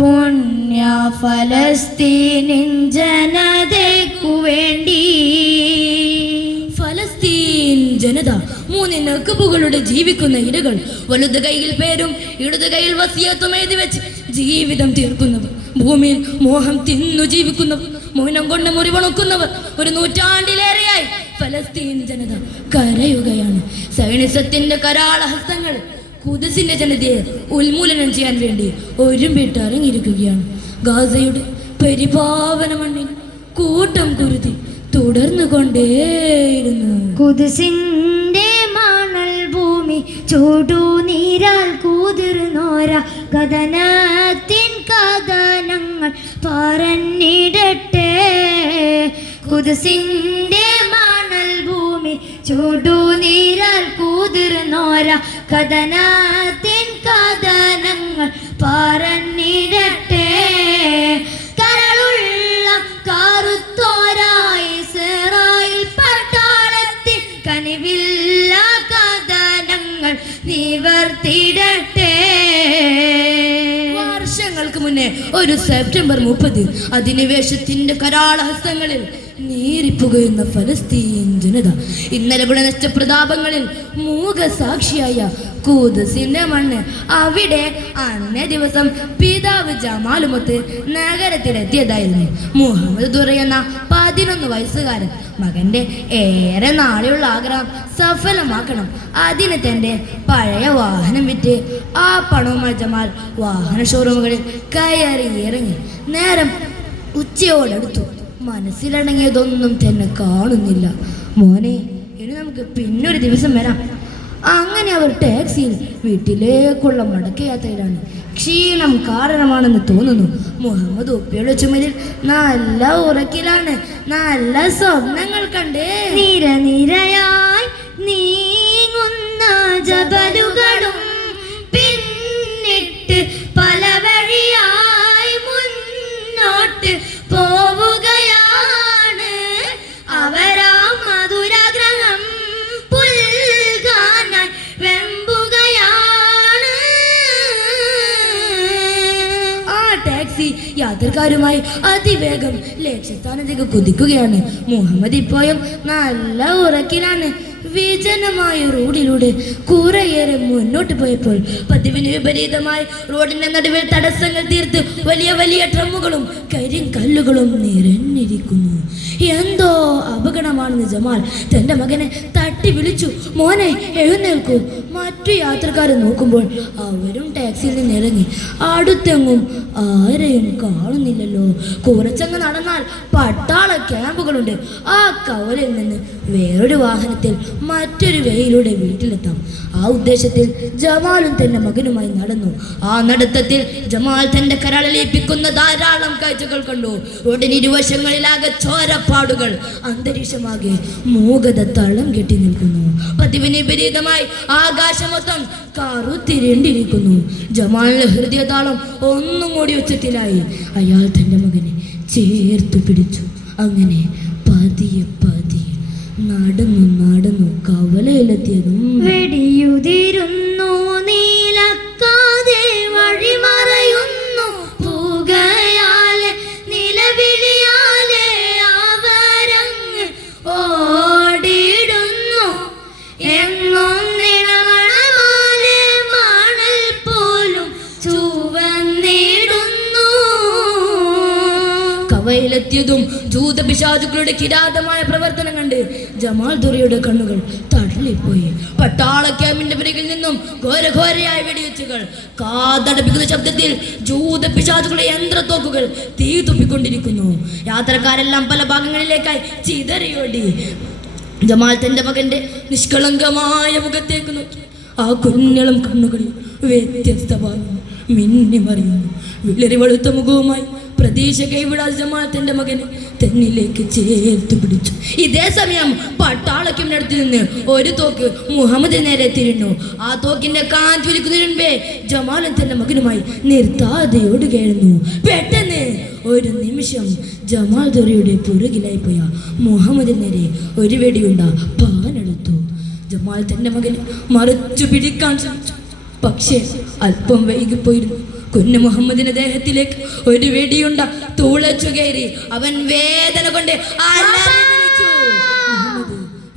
പുണ്യ ഫലസ്തീനിൻ ജനതയ്ക്കു വേണ്ടി. ഫലസ്തീൻ ജനത മൂന്നിനക്കുകളുടെ ജീവിക്കുന്ന ഇരകൾ. വലത് കൈയിൽ പേരും ഇടത് കൈയിൽ വസിയത്തും എഴുതി വെച്ച് ജീവിതം തീർക്കുന്നവർ. ഭൂമിയിൽ മോഹം തിന്നു ജീവിക്കുന്നവർ. മൗനം കൊണ്ട് മുറിവണക്കുന്നവർ. ഒരു നൂറ്റാണ്ടിലേറെയായി ഫലസ്തീൻ ജനത കരയുകയാണ്. സൈനിസത്തിന്റെ കരാളഹസ്തങ്ങൾ ഖുദ്സിന്റെ ജനതയെ ഉന്മൂലനം ചെയ്യാൻ വേണ്ടി ഒരുമ്പിട്ട് ഇറങ്ങിയിരിക്കുകയാണ്. ഗാസയുടെ പരിപാവന മണ്ണിൽ കൂട്ടം കുരുതി തുടർന്നു കൊണ്ടേയിരുന്നു. ഖുദ്സിന്റെ മണൽ ഭൂമി ചൂടുനീരാൽ കുതിർന്നോര കഥനത്തിൻ കഥനങ്ങൾ പറഞ്ഞിടട്ടെ. ഖുദ്സിന്റെ മണൽ ഭൂമി ചൂടുനീരാൽ കുതിർന്നോര കഥനത്തിൻ കഥനങ്ങൾ പറഞ്ഞിടട്ടെ. കരളുള്ള കറുത്തോരായി ഇസ്രായേൽ പട്ടാളത്തിൽ കനിവില്ല കഥനങ്ങൾ നിവർത്തിടട്ടെ. വർഷങ്ങൾക്ക് മുന്നേ ഒരു സെപ്റ്റംബർ 30 അധിനിവേശത്തിന്റെ കരാളഹസ്തങ്ങളിൽ നീറിപ്പുകയുന്ന ഫലസ്തീൻ ജനത ഇന്നലെ നഷ്ടപ്രതാപങ്ങളിൽ മൂകസാക്ഷിയായ ഖുദ്സിന്റെ മണ്ണ്. അവിടെ അന്നേ ദിവസം പിതാവ് ജമാലുമൊത്ത് നഗരത്തിലെത്തിയതായിരുന്നു. മുഹമ്മദ് ദുറ എന്ന 11 വയസ്സുകാരൻ മകന്റെ ഏറെ നാളെയുള്ള ആഗ്രഹം സഫലമാക്കണം. അതിന് തൻ്റെ പഴയ വാഹനം വിറ്റ് ആ പണവുമായി ജമാൽ വാഹന ഷോറൂമുകളിൽ കയറി ഇറങ്ങി. നേരം ഉച്ചയോടടുത്തു. മനസ്സിലടങ്ങിയതൊന്നും തന്നെ കാണുന്നില്ല. മോനെ, ഇനി നമുക്ക് പിന്നൊരു ദിവസം വരാം. അങ്ങനെ അവർ ടാക്സിയിൽ വീട്ടിലേക്കുള്ള മടക്കയാത്രയിലാണ്. ക്ഷീണം കാരണമാണെന്ന് തോന്നുന്നു. മുഹമ്മദ് ഉപ്പയുടെ ചുമലിൽ നല്ല ഉറക്കിലാണ്. നല്ല സ്വപ്നങ്ങൾ കണ്ട് നിരനിരയായി നീങ്ങുന്ന ജബലുകളും പിന്നിട്ട് പല വഴിയായി മുന്നോട്ട് പോവുകയാണ്. അവരാ മധുരാഗ്രഹം പുൽകാനായി വെമ്പുകയാണ്. ആ ടാക്സി യാത്രക്കാരുമായി അതിവേഗം ലക്ഷ്യസ്ഥാനത്തേക്ക് കുതിക്കുകയാണ്. മുഹമ്മദ് ഇപ്പോഴും നല്ല ഉറക്കിലാണ്. വിജനമായ റോഡിലൂടെ കുറേയേറെ മുന്നോട്ട് പോയപ്പോൾ പതിവിന് വിപരീതമായി റോഡിന്റെ നടുവിൽ തടസ്സങ്ങൾ തീർത്ത് വലിയ വലിയ ഡ്രമ്മുകളും കരിങ്കല്ലുകളും നിറഞ്ഞിരിക്കുന്നു. എന്തോ അപകടമാണെന്ന് ജമാൽ തൻ്റെ മകനെ തട്ടി വിളിച്ചു. മോനെ, എഴുന്നേൽക്കൂ. മറ്റു യാത്രക്കാർ നോക്കുമ്പോൾ അവരും ടാക്സിയിൽ നിന്ന് ഇറങ്ങി. അടുത്തെങ്ങും ആരെയും കാണുന്നില്ലല്ലോ. കുറച്ചങ്ങ് നടന്നാൽ പട്ടാള ക്യാമ്പുകളുണ്ട്. ആ കവലയിൽ നിന്ന് വേറൊരു വാഹനത്തിൽ മറ്റൊരു വഴിയിലൂടെ വീട്ടിലെത്താം. ആ ഉദ്ദേശത്തിൽ ജമാലും തന്റെ മകനുമായി നടന്നു. ആ നടത്തത്തിൽ ജമാൽ തന്റെ കരളലിപ്പിക്കുന്ന ധാരാളം കാഴ്ചകൾ കണ്ടു. റോഡിന് ഇരുവശങ്ങളിലാകെ ചോരപ്പാടുകൾ. അന്തരീക്ഷമാകെ മൂകത തളം കെട്ടി നിൽക്കുന്നു. പതിവിന് വിപരീതമായി ആകാശമൊത്തം കറുത്തിരണ്ടിരിക്കുന്നു. ജമാലിന്റെ ഹൃദയതാളം ഒന്നും കൂടി ഉച്ചത്തിലായി. അയാൾ തന്റെ മകനെ ചേർത്തു പിടിച്ചു. അങ്ങനെ പതിയെ പതിയെ നടന്നു കവലയിലെത്തിയതും വെടിയുതിരുന്നു. നീലക്കാതെ വഴിമറയുന്നു. പുകയാലെ നിലവിളിയാലെ അവരങ്ങ് ഓടിടുന്നു. എങ്ങും നിണമണമാലെ മണൽ പോലും ചുവന്നിടുന്നു. കവയിലെത്തിയതും ജൂതപിശാചുക്കളുടെ കിരാതമായ പ്രവർത്തനം കണ്ട് ജമാൽ ദുറയുടെ കണ്ണുകൾ തള്ളിപ്പോയി. പട്ടാള ക്യാമ്പിന്റെ പിറകിൽ നിന്നും ഘോരഘോരയായ വെടിവെച്ചുകൾ. കാതടപ്പിക്കുന്ന ശബ്ദത്തിൽ ജൂതപിശാചുക്കളുടെ യന്ത്രത്തോക്കുകൾ തീ തുപ്പിക്കൊണ്ടിരിക്കുന്നു. യാത്രക്കാരെല്ലാം പല ഭാഗങ്ങളിലേക്കായി ചിതറിയോടി. ജമാൽ തന്റെ മകന്റെ നിഷ്കളങ്കമായ മുഖത്തേക്ക് നോക്കി. ആ കുഞ്ഞളം കണ്ണുകളിൽ വ്യത്യസ്ത ഭാവം മിന്നി മറിയുന്നു. വിളറി വെളുത്ത മുഖവുമായി പ്രതീക്ഷ കൈവിടാതെ ജമാൽ തന്റെ മകനെ തന്നിലേക്ക് ചേർത്ത് പിടിച്ചു. ഇതേ സമയം പട്ടാളക്കിനടുത്ത് നിന്ന് ഒരു തോക്ക് മുഹമ്മദ് നേരെ തിരിഞ്ഞു. ആ തോക്കിന്റെ കാഞ്ചൊലിക്കുന്നതിന് മുൻപേ ജമാലും തന്റെ മകനുമായി നിർത്താതെ ഓടുകയായിരുന്നു. പെട്ടെന്ന് ഒരു നിമിഷം ജമാൽ ദുറയുടെ പുറകിലായി പോയ മുഹമ്മദ് നേരെ ഒരു വെടിയുണ്ട പാനെടുത്തു. ജമാൽ തന്റെ മകനെ മറച്ചു പിടിക്കാൻ ശ്രമിച്ചു. പക്ഷേ അല്പം വൈകിപ്പോയിരുന്നു. കുഞ്ഞു മുഹമ്മദിന്റെ ദേഹത്തിലേക്ക് ഒരു വെടിയുണ്ട തുളച്ചു കയറി. അവൻ വേദന കൊണ്ട് അലറി വിളിച്ചു. മുഹമ്മദ്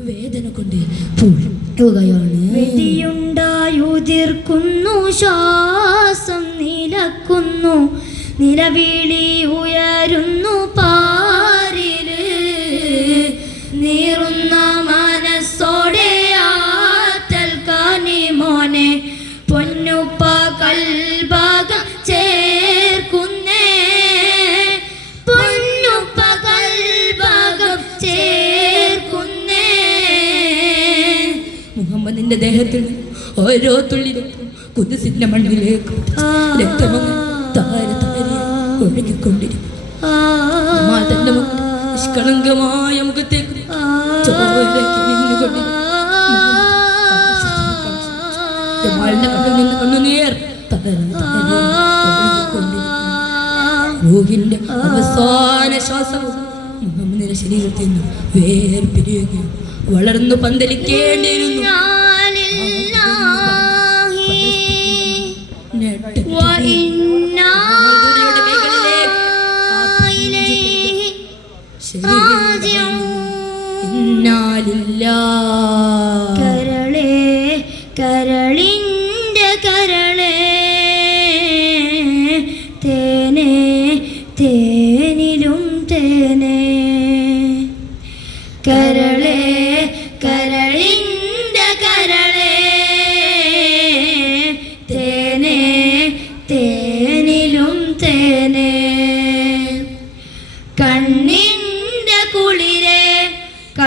വേദന കൊണ്ട് പൊട്ടുകയാണ്. വെടിയുണ്ടായുതിർക്കുന്നു, ശ്വാസം നിലക്കുന്നു, നിലവിളി ഉയരുന്നു പാരില്. നീറുന്ന മനസ്സോടെ ആറ്റൽ കാനിമോനെ പൊന്നുപ്പ കൽഭാഗം ചേർക്കുന്നേ, പൊന്നുപ്പ കൽഭാഗം ചേർക്കുന്നേ. മുഹമ്മദിന്റെ ദേഹത്തിൽ ഓരോ തുള്ളി രക്തം കുദ്സിന്റെ മണ്ണിലേക്ക് രക്തമങ്ങ് ഒഴുകിക്കൊണ്ടിരിക്കും. തന്റെ നിഷ്കളങ്കമായ മുഖത്തേക്ക് കണ്ണുനീർ റൂഹിന്റെ അവസാന ശ്വാസം മുഹമ്മദിന്റെ ശരീരത്തിൽ നിന്ന് വേർപിരിയുകയും വളർന്നു പന്തലിക്കേണ്ടിയിരുന്നു. കരളേ, കരളിൻ്റെ കരളേ,